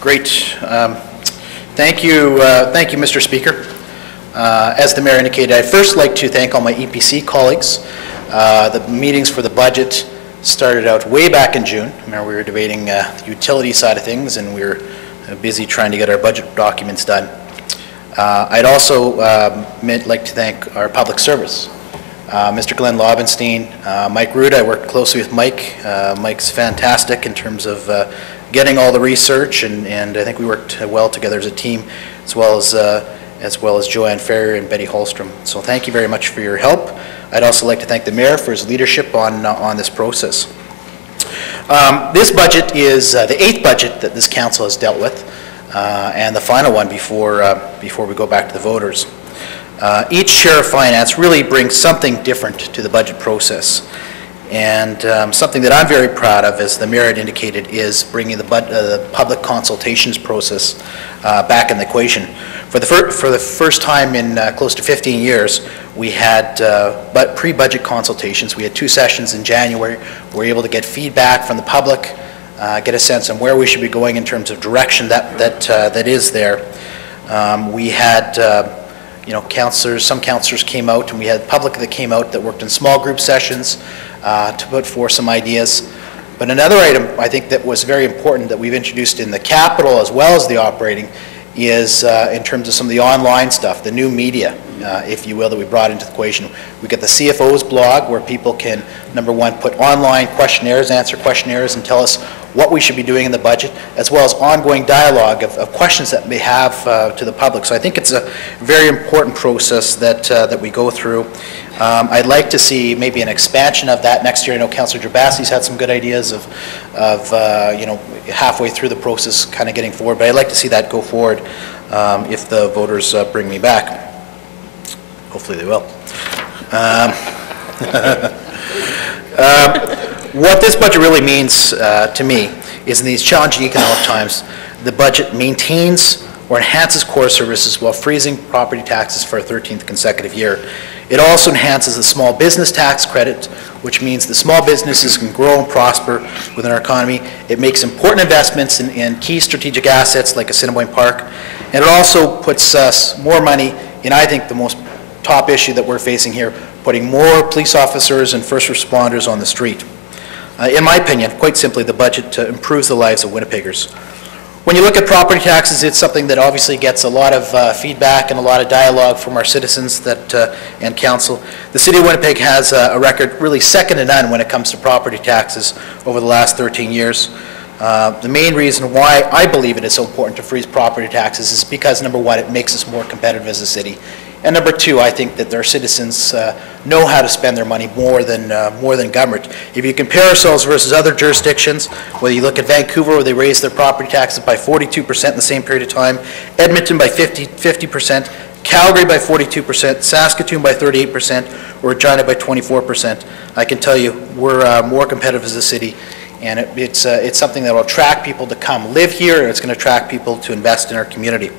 Great. Thank you, Mr. Speaker. As the Mayor indicated, I'd first like to thank all my EPC colleagues. The meetings for the budget started out way back in June. Remember, we were debating the utility side of things, and we were busy trying to get our budget documents done. I'd also like to thank our public service. Mr. Glenn Lobenstein, Mike Root. I worked closely with Mike. Mike's fantastic in terms of getting all the research, and I think we worked well together as a team, as well as Joanne Ferrier and Betty Holstrom. So thank you very much for your help. I'd also like to thank the Mayor for his leadership on this process. This budget is the 8th budget that this council has dealt with, and the final one before we go back to the voters. Each share of finance really brings something different to the budget process. And something that I'm very proud of, as the Mayor had indicated, is bringing the public consultations process back in the equation. For the first time in close to 15 years, we had pre-budget consultations. We had 2 sessions in January. We were able to get feedback from the public, get a sense on where we should be going in terms of direction that is there. We had some councillors came out, and we had public that came out that worked in small group sessions to put forth some ideas. But another item I think that was very important that we've introduced in the capital as well as the operating is in terms of some of the online stuff, the new media, if you will, that we brought into the equation. We get the CFO's blog where people can, number one, put online questionnaires, answer questionnaires, and tell us what we should be doing in the budget, as well as ongoing dialogue of questions that they have to the public. So I think it's a very important process that we go through. I'd like to see maybe an expansion of that next year. I know Councillor Gerbassi's had some good ideas of halfway through the process kind of getting forward, but I'd like to see that go forward if the voters bring me back. Hopefully they will. What this budget really means to me is in these challenging economic times, the budget maintains or enhances core services while freezing property taxes for a 13th consecutive year. It also enhances the small business tax credit, which means that small businesses can grow and prosper within our economy. It makes important investments in key strategic assets like Assiniboine Park. And it also puts us more money in, I think, the most top issue that we're facing here, putting more police officers and first responders on the street. In my opinion, quite simply, the budget improves the lives of Winnipeggers. When you look at property taxes, it's something that obviously gets a lot of feedback and a lot of dialogue from our citizens and council. The City of Winnipeg has a record really second to none when it comes to property taxes over the last 13 years. The main reason why I believe it is so important to freeze property taxes is because, number one, it makes us more competitive as a city. And number two, I think that their citizens know how to spend their money more than government. If you compare ourselves versus other jurisdictions, whether you look at Vancouver, where they raised their property taxes by 42% in the same period of time, Edmonton by 50%, Calgary by 42%, Saskatoon by 38%, or Regina by 24%, I can tell you we're more competitive as a city, and it's something that will attract people to come live here, and it's going to attract people to invest in our community.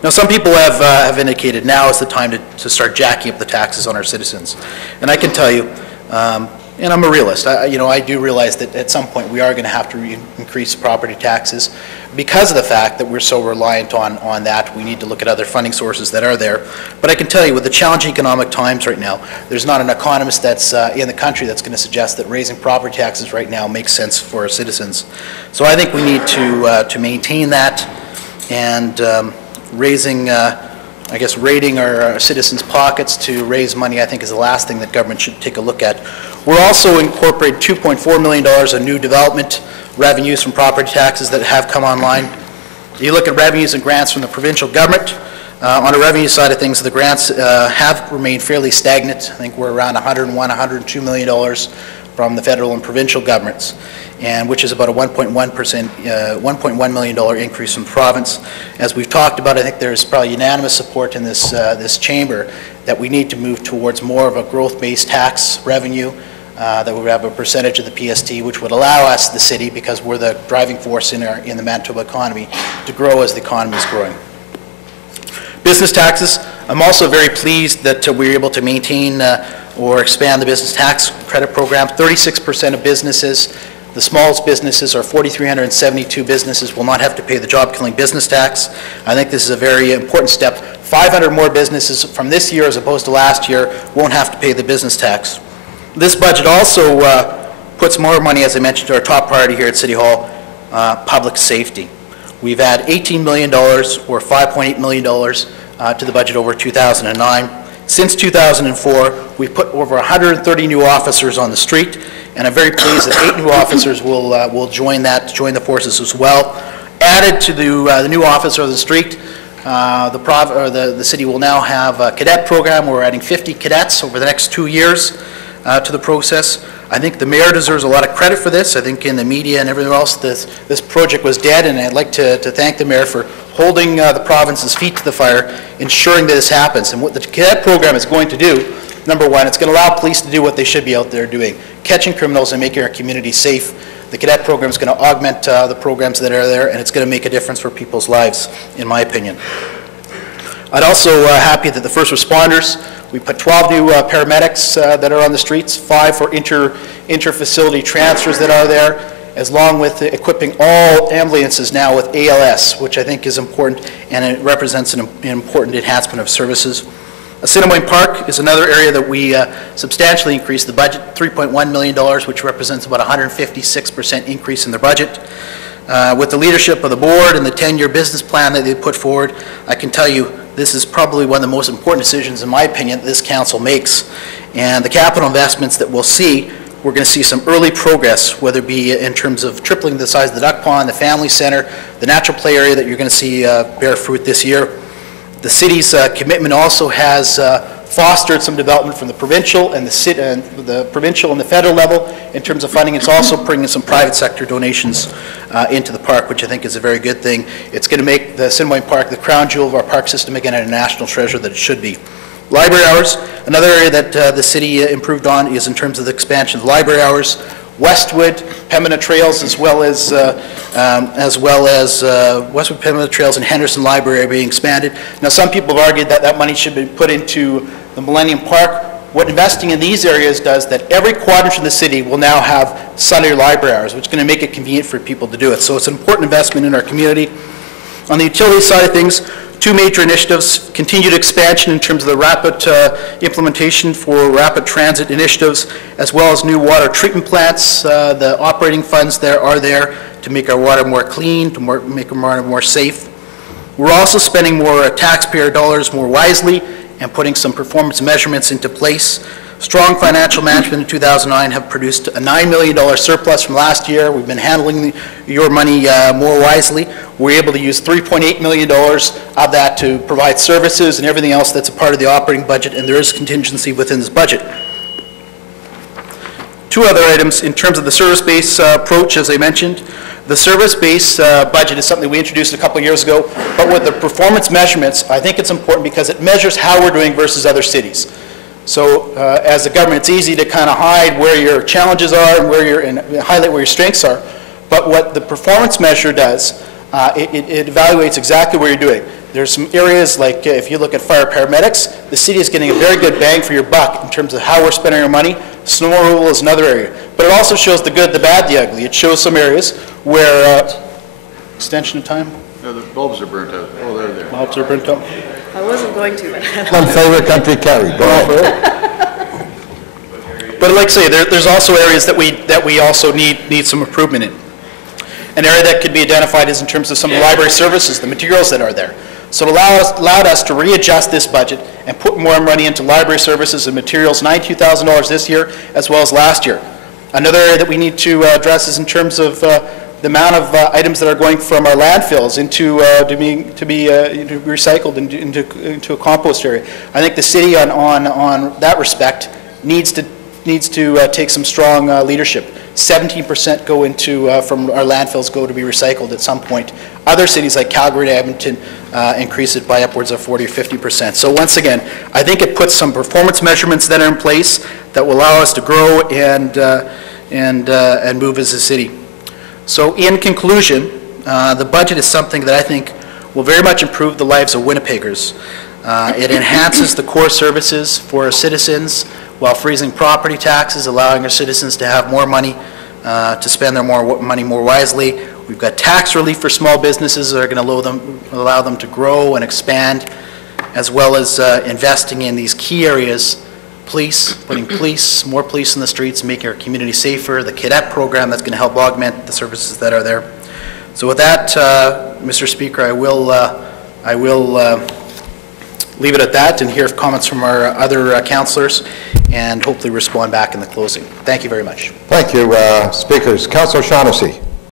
Now, some people have indicated now is the time to start jacking up the taxes on our citizens. And I can tell you, and I'm a realist, I do realize that at some point we are going to have to increase property taxes because of the fact that we're so reliant on that. We need to look at other funding sources that are there. But I can tell you, with the challenging economic times right now, there's not an economist that's in the country that's going to suggest that raising property taxes right now makes sense for our citizens. So I think we need to maintain that, and raiding our citizens' pockets to raise money, I think, is the last thing that government should take a look at. We're also incorporating $2.4 million of new development revenues from property taxes that have come online. You look at revenues and grants from the provincial government. On the revenue side of things, the grants have remained fairly stagnant. I think we're around $101, $102 million from the federal and provincial governments, and which is about a 1.1 million dollar increase from the province. As we've talked about, I think there's probably unanimous support in this chamber that we need to move towards more of a growth-based tax revenue that would have a percentage of the PST, which would allow us, the city, because we're the driving force in the Manitoba economy, to grow as the economy is growing. Business taxes, I'm also very pleased that we're able to maintain or expand the business tax credit program. 36% of businesses The smallest businesses, our 4,372 businesses, will not have to pay the job-killing business tax. I think this is a very important step. 500 more businesses from this year as opposed to last year won't have to pay the business tax. This budget also puts more money, as I mentioned, to our top priority here at City Hall, public safety. We've had $18 million, or $5.8 million, to the budget over 2009. Since 2004, we've put over 130 new officers on the street, and I'm very pleased that 8 new officers will join the forces as well. Added to the new officer on the street, the city will now have a cadet program. We're adding 50 cadets over the next 2 years to the process. I think the mayor deserves a lot of credit for this. I think in the media and everything else, this project was dead, and I'd like to thank the mayor for holding the province's feet to the fire, ensuring that this happens. And what the cadet program is going to do, number one, it's going to allow police to do what they should be out there doing, catching criminals and making our community safe. The cadet program is going to augment the programs that are there, and it's going to make a difference for people's lives, in my opinion. I'd also happy that the first responders, we put 12 new paramedics that are on the streets, 5 for inter-facility transfers that are there, as long with equipping all ambulances now with ALS, which I think is important, and it represents an important enhancement of services. Assiniboine Park is another area that we substantially increased the budget, $3.1 million, which represents about a 156% increase in the budget. With the leadership of the board and the 10-year business plan that they put forward, I can tell you this is probably one of the most important decisions, in my opinion, that this council makes. And the capital investments that we'll see, we're going to see some early progress, whether it be in terms of tripling the size of the duck pond, the family center, the natural play area that you're going to see bear fruit this year. The city's commitment also has fostered some development from the provincial and the federal level in terms of funding. It's also bringing some private sector donations into the park, which I think is a very good thing. It's going to make the Assiniboine Park the crown jewel of our park system, again, a national treasure that it should be. Library hours, another area that the city improved on is in terms of the expansion of library hours. Westwood, Pembina Trails, as well as Westwood, Pembina Trails, and Henderson Library are being expanded. Now, some people have argued that that money should be put into the Millennium Park. What investing in these areas does, that every quadrant in the city will now have Sunday library hours, which is going to make it convenient for people to do it. So it's an important investment in our community. On the utility side of things, 2 major initiatives: continued expansion in terms of the rapid implementation for rapid transit initiatives, as well as new water treatment plants. The operating funds there are there to make our water more clean, to make our water more safe. We're also spending more taxpayer dollars more wisely and putting some performance measurements into place. Strong financial management in 2009 have produced a $9 million surplus from last year. We've been handling your money more wisely. We're able to use $3.8 million of that to provide services and everything else that's a part of the operating budget, and there is contingency within this budget. 2 other items in terms of the service-based approach, as I mentioned. The service-based budget is something we introduced a couple years ago, but with the performance measurements, I think it's important because it measures how we're doing versus other cities. So as a government, it's easy to kind of hide where your challenges are and highlight where your strengths are. But what the performance measure does, it evaluates exactly where you're doing. There's some areas like if you look at fire paramedics, the city is getting a very good bang for your buck in terms of how we're spending our money. Snow removal is another area. But it also shows the good, the bad, the ugly. It shows some areas where, extension of time? No, the bulbs are burnt out. Oh, they're there. Bulbs are burnt out. I wasn't going to, but One favorite country carry. Go ahead. But like I say, there's also areas that we also need some improvement in. An area that could be identified is in terms of some of the library services, the materials that are there. So it allowed us to readjust this budget and put more money into library services and materials, $92,000 this year as well as last year. Another area that we need to address is in terms of the amount of items that are going from our landfills into to be recycled into a compost area. I think the city on that respect needs to take some strong leadership. 17% go into from our landfills go to be recycled at some point. Other cities like Calgary and Edmonton increase it by upwards of 40 or 50%. So once again, I think it puts some performance measurements that are in place that will allow us to grow and move as a city. So in conclusion, the budget is something that I think will very much improve the lives of Winnipeggers. It enhances the core services for our citizens while freezing property taxes, allowing our citizens to have more money to spend their money more wisely. We've got tax relief for small businesses that are going to allow them to grow and expand, as well as investing in these key areas, putting more police in the streets, making our community safer, the cadet program that's going to help augment the services that are there. So with that, Mr. Speaker, I will leave it at that and hear comments from our other councillors and hopefully respond back in the closing. Thank you very much. Thank you, speakers. Councillor Shaughnessy.